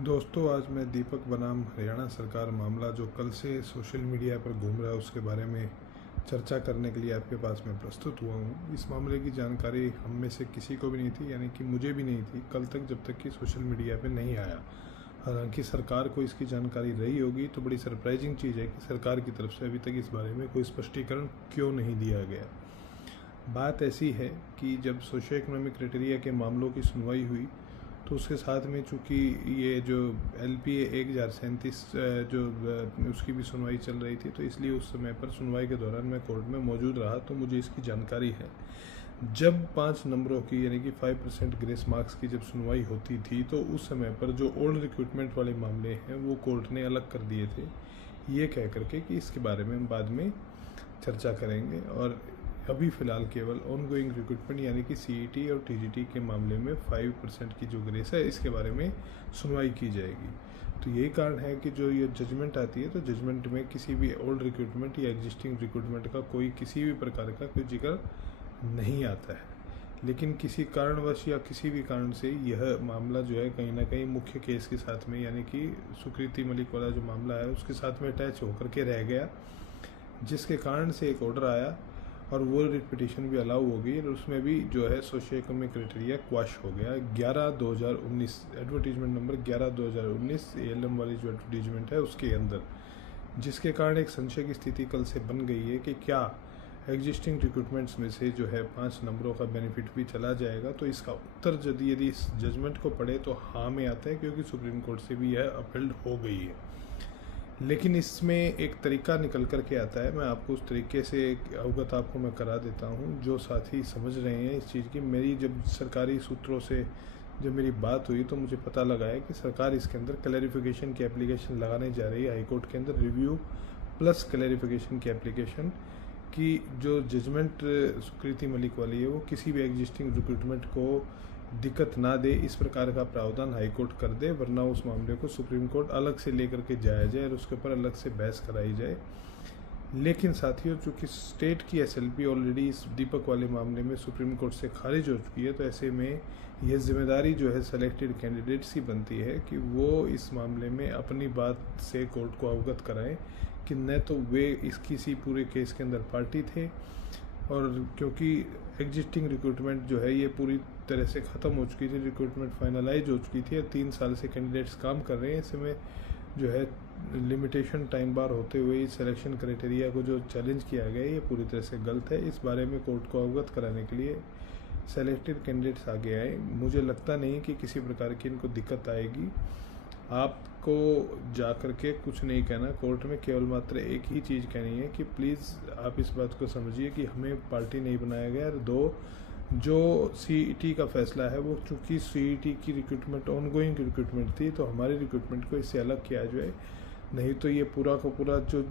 दोस्तों, आज मैं दीपक बनाम हरियाणा सरकार मामला जो कल से सोशल मीडिया पर घूम रहा है उसके बारे में चर्चा करने के लिए आपके पास मैं प्रस्तुत हुआ हूँ। इस मामले की जानकारी हम में से किसी को भी नहीं थी, यानी कि मुझे भी नहीं थी कल तक, जब तक कि सोशल मीडिया पे नहीं आया। हालांकि सरकार को इसकी जानकारी रही होगी, तो बड़ी सरप्राइजिंग चीज़ है कि सरकार की तरफ से अभी तक इस बारे में कोई स्पष्टीकरण क्यों नहीं दिया गया। बात ऐसी है कि जब सोशो इकोनॉमिक क्राइटेरिया के मामलों की सुनवाई हुई तो उसके साथ में चूँकि ये जो LPA 1037 जो उसकी भी सुनवाई चल रही थी, तो इसलिए उस समय पर सुनवाई के दौरान मैं कोर्ट में मौजूद रहा, तो मुझे इसकी जानकारी है। जब 5 नंबरों की यानी कि 5% ग्रेस मार्क्स की जब सुनवाई होती थी, तो उस समय पर जो ओल्ड रिक्रूटमेंट वाले मामले हैं वो कोर्ट ने अलग कर दिए थे, ये कह करके कि इसके बारे में हम बाद में चर्चा करेंगे, और अभी फ़िलहाल केवल ऑनगोइंग रिक्रूटमेंट यानी कि CET और TGT के मामले में 5% की जो ग्रेस है इसके बारे में सुनवाई की जाएगी। तो यही कारण है कि जो ये जजमेंट आती है, तो जजमेंट में किसी भी ओल्ड रिक्रूटमेंट या एग्जिस्टिंग रिक्रूटमेंट का कोई किसी भी प्रकार का कोई जिक्र नहीं आता है। लेकिन किसी कारणवश या किसी भी कारण से यह मामला जो है कहीं ना कहीं मुख्य केस के साथ में, यानी कि सुकृति मलिक वाला जो मामला है उसके साथ में अटैच होकर के रह गया, जिसके कारण से एक ऑर्डर आया और वो रिट पिटीशन भी अलाउ हो गई, और उसमें भी जो है सोशो इकोनॉमिक क्राइटेरिया क्वाश हो गया। 11/2019 एडवर्टीजमेंट नंबर 11/2019 ALM वाली जो एडवर्टीजमेंट है उसके अंदर, जिसके कारण एक संशय की स्थिति कल से बन गई है कि क्या एग्जिस्टिंग रिक्रूटमेंट्स में से जो है 5 नंबरों का बेनिफिट भी चला जाएगा। तो इसका उत्तर यदि इस जजमेंट को पढ़े तो हाँ में आता है, क्योंकि सुप्रीम कोर्ट से भी यह अपील्ड हो गई है। लेकिन इसमें एक तरीका निकल कर के आता है, मैं आपको उस तरीके से अवगत आपको मैं करा देता हूँ, जो साथी समझ रहे हैं इस चीज़ की। मेरी जब सरकारी सूत्रों से जब मेरी बात हुई तो मुझे पता लगा है कि सरकार इसके अंदर क्लैरिफिकेशन की एप्लीकेशन लगाने जा रही है हाईकोर्ट के अंदर, रिव्यू प्लस क्लैरिफिकेशन की एप्लीकेशन, कि जो जजमेंट सुकृति मलिक वाली है वो किसी भी एग्जिस्टिंग रिक्रूटमेंट को दिक्कत ना दे, इस प्रकार का प्रावधान हाईकोर्ट कर दे, वरना उस मामले को सुप्रीम कोर्ट अलग से लेकर के जाया जाए और उसके ऊपर अलग से बहस कराई जाए। लेकिन साथियों, चूँकि स्टेट की SLP ऑलरेडी इस दीपक वाले मामले में सुप्रीम कोर्ट से खारिज हो चुकी है, तो ऐसे में यह जिम्मेदारी जो है सेलेक्टेड कैंडिडेट्स की बनती है कि वो इस मामले में अपनी बात से कोर्ट को अवगत कराएं कि न तो वे इस किसी पूरे केस के अंदर पार्टी थे, और क्योंकि एग्जिस्टिंग रिक्रूटमेंट जो है ये पूरी तरह से ख़त्म हो चुकी थी, रिक्रूटमेंट फाइनलाइज हो चुकी थी, और 3 साल से कैंडिडेट्स काम कर रहे हैं। इसमें जो है लिमिटेशन टाइम बार होते हुए इस सिलेक्शन क्राइटेरिया को जो चैलेंज किया गया है ये पूरी तरह से गलत है। इस बारे में कोर्ट को अवगत कराने के लिए सेलेक्टेड कैंडिडेट्स आगे आए। मुझे लगता नहीं कि किसी प्रकार की इनको दिक्कत आएगी। आपको जा कर के कुछ नहीं कहना कोर्ट में, केवल मात्र एक ही चीज़ कहनी है कि प्लीज़ आप इस बात को समझिए कि हमें पार्टी नहीं बनाया गया। और 2, जो CET का फैसला है वो चूँकि CET की रिक्रूटमेंट ऑनगोइंग रिक्रूटमेंट थी, तो हमारी रिक्रूटमेंट को इससे अलग किया जाए, नहीं तो ये पूरा का पूरा जो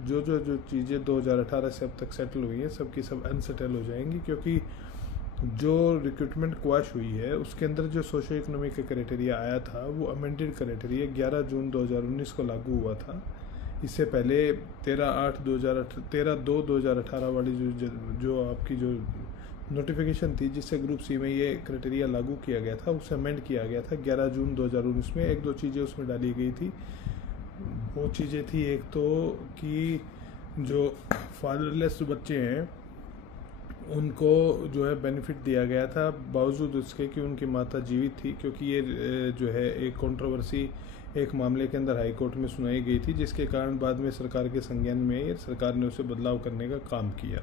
चीज़ें 2018 से अब तक सेटल हुई हैं सब की सब अनसेटल हो जाएंगी। क्योंकि जो रिक्रूटमेंट क्वाश हुई है उसके अंदर जो सोशो इकोनॉमिक का क्राइटेरिया आया था वो अमेंडेड क्राइटेरिया 11 जून 2019 को लागू हुआ था। इससे पहले 13/2/2018 वाली जो आपकी जो नोटिफिकेशन थी जिससे ग्रुप C में ये क्राइटेरिया लागू किया गया था, उसे अमेंड किया गया था 11 जून 2019 में। 1-2 चीज़ें उसमें डाली गई थी। वो चीज़ें थी, एक तो कि जो फादरलेस बच्चे हैं उनको जो है बेनिफिट दिया गया था, बावजूद उसके कि उनकी माता जीवित थी, क्योंकि ये जो है एक कंट्रोवर्सी एक मामले के अंदर हाई कोर्ट में सुनाई गई थी, जिसके कारण बाद में सरकार के संज्ञान में सरकार ने उसे बदलाव करने का काम किया।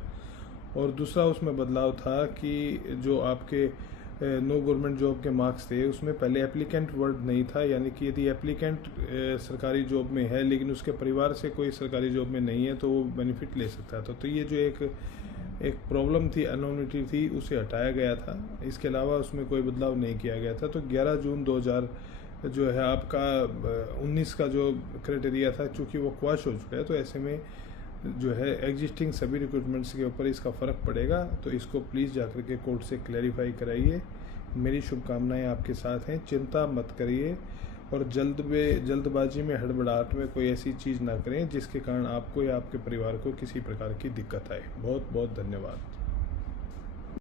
और दूसरा उसमें बदलाव था कि जो आपके नो गवर्नमेंट जॉब के मार्क्स थे उसमें पहले एप्लीकेंट वर्ड नहीं था, यानी कि यदि एप्लीकेंट सरकारी जॉब में है लेकिन उसके परिवार से कोई सरकारी जॉब में नहीं है तो वो बेनिफिट ले सकता था। तो ये जो एक प्रॉब्लम थी, अनोनिटी थी, उसे हटाया गया था। इसके अलावा उसमें कोई बदलाव नहीं किया गया था। तो 11 जून 2000 जो है आपका 19 का जो क्राइटेरिया था, चूँकि वो क्वाश हो चुका है, तो ऐसे में जो है एग्जिस्टिंग सभी रिक्रूटमेंट्स के ऊपर इसका फ़र्क पड़ेगा। तो इसको प्लीज़ जाकर के कोर्ट से क्लैरिफाई कराइए। मेरी शुभकामनाएं आपके साथ हैं, चिंता मत करिए, और जल्दबाजी में हड़बड़ाहट में कोई ऐसी चीज़ ना करें जिसके कारण आपको या आपके परिवार को किसी प्रकार की दिक्कत आए। बहुत बहुत धन्यवाद।